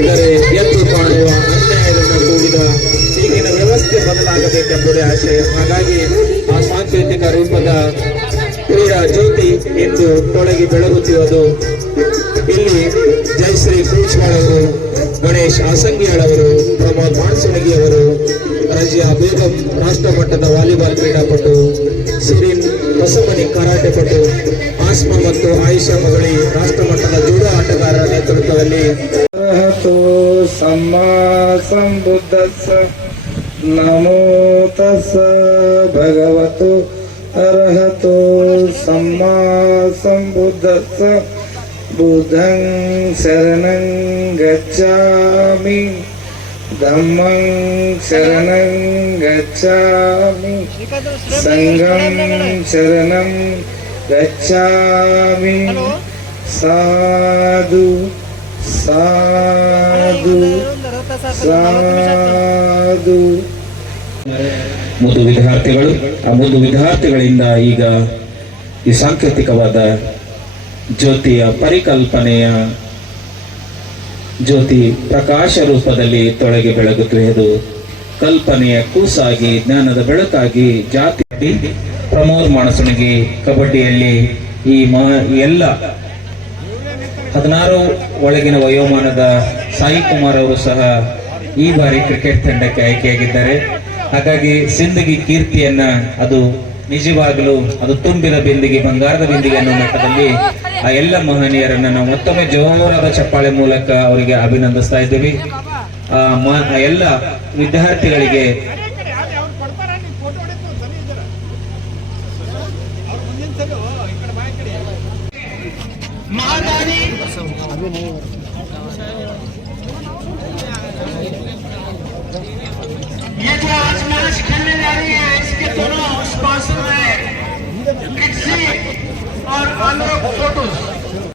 ಅಂದರೆ ಎದ್ದು ಕಾಣುವ ಅನ್ಯಾಯದಿಂದ ಕೂಡಿದ ಈಗಿನ ವ್ಯವಸ್ಥೆ ಬದಲಾಗಬೇಕೆಂಬುದೇ ಆಶಯ. ಹಾಗಾಗಿ ಆ ಸಾಂಕೇತಿಕ ರೂಪದ ಕ್ರೀಡಾ ಜ್ಯೋತಿ ಇಂದು ತೊಳಗಿ ಬೆಳಗುತ್ತಿರುವುದು. ಇಲ್ಲಿ ಜಯಶ್ರೀ ಕುಂಚವಾಳವರು, ಗಣೇಶ್ ಆಸಂಗಿಯಾಳವರು, ಪ್ರಮೋದ್ ಮಾಣಸಣಗಿಯವರು, ರಜಿಯಾ ಬೇಗಂ ರಾಷ್ಟ್ರ ಮಟ್ಟದ ವಾಲಿಬಾಲ್ ಕ್ರೀಡಾಪಟು, ಸಿರಿನ್ ಹೊಸಮನಿ ಕರಾಟೆ ಪಟು, ಆಸ್ಮಾ ಮತ್ತು ಆಯಿಷಾ ಮಗಳಿ ರಾಷ್ಟ್ರ ಮಟ್ಟದ ಜೂಡೋ ಆಟಗಾರರ ನೇತೃತ್ವದಲ್ಲಿ ಸಮ್ಮಾ ಸಂಬುದ್ಧಸ್ಸ ನಮೋ ತಸ್ಸ ಭಗವತು ಅರ್ಹತೋ ಸಮ್ಮಾ ಸಂಬುದ್ಧಸ್ಸ ಬುದ್ಧಂ ಶರಣಂ ಗಚ್ಚಾಮಿ ಧಮ್ಮಂ ಶರಣಂ ಗಚ್ಚಾಮಿ ಸಂಘಂ ಶರಣಂ ಗಚ್ಚಾಮಿ ಸಾಧು ಸಾಧು ಸಾಧು. ಮುದ್ದು ವಿದ್ಯಾರ್ಥಿಗಳು, ಆ ಮುದ್ದು ವಿದ್ಯಾರ್ಥಿಗಳಿಂದ ಈಗ ಈ ಸಾಂಕೇತಿಕವಾದ ಜ್ಯೋತಿಯ ಪರಿಕಲ್ಪನೆಯ ಜ್ಯೋತಿ ಪ್ರಕಾಶ ರೂಪದಲ್ಲಿ ತೊಳಗಿ ಬೆಳಗುತ್ತಿರುವುದು. ಕಲ್ಪನೆಯ ಕೂಸಾಗಿ, ಜ್ಞಾನದ ಬೆಳಕಾಗಿ ಜಾತಿ ಪ್ರಮೋದ್ ಮಾಣಸಣಗಿ ಕಬಡ್ಡಿಯಲ್ಲಿ ಈ ಎಲ್ಲ 16 ಒಳಗಿನ ವಯೋಮಾನದ ಸಾಯಿ ಕುಮಾರ್ ಅವರು ಸಹ ಈ ಬಾರಿ ಕ್ರಿಕೆಟ್ ತಂಡಕ್ಕೆ ಆಯ್ಕೆಯಾಗಿದ್ದಾರೆ. ಹಾಗಾಗಿ ಸಿಂದಗಿ ಕೀರ್ತಿಯನ್ನ ಅದು ನಿಜವಾಗಲೂ ಅದು ತುಂಬಿದ ಬಿಂದಿಗೆ, ಬಂಗಾರದ ಬಿಂದಿಗೆ ಅನ್ನೋ ಮಟ್ಟದಲ್ಲಿ ಆ ಎಲ್ಲ ಮಹನೀಯರನ್ನ ನಾವು ಮತ್ತೊಮ್ಮೆ ಜೋರಾದ ಚಪ್ಪಾಳೆ ಮೂಲಕ ಅವರಿಗೆ ಅಭಿನಂದಿಸ್ತಾ ಇದ್ದೀವಿ. ಎಲ್ಲ ವಿದ್ಯಾರ್ಥಿಗಳಿಗೆ ये जो आज मैच खेलने जा रही है इसके दोनों स्पॉन्सर हैं किड्सी और आलोक फोटोज।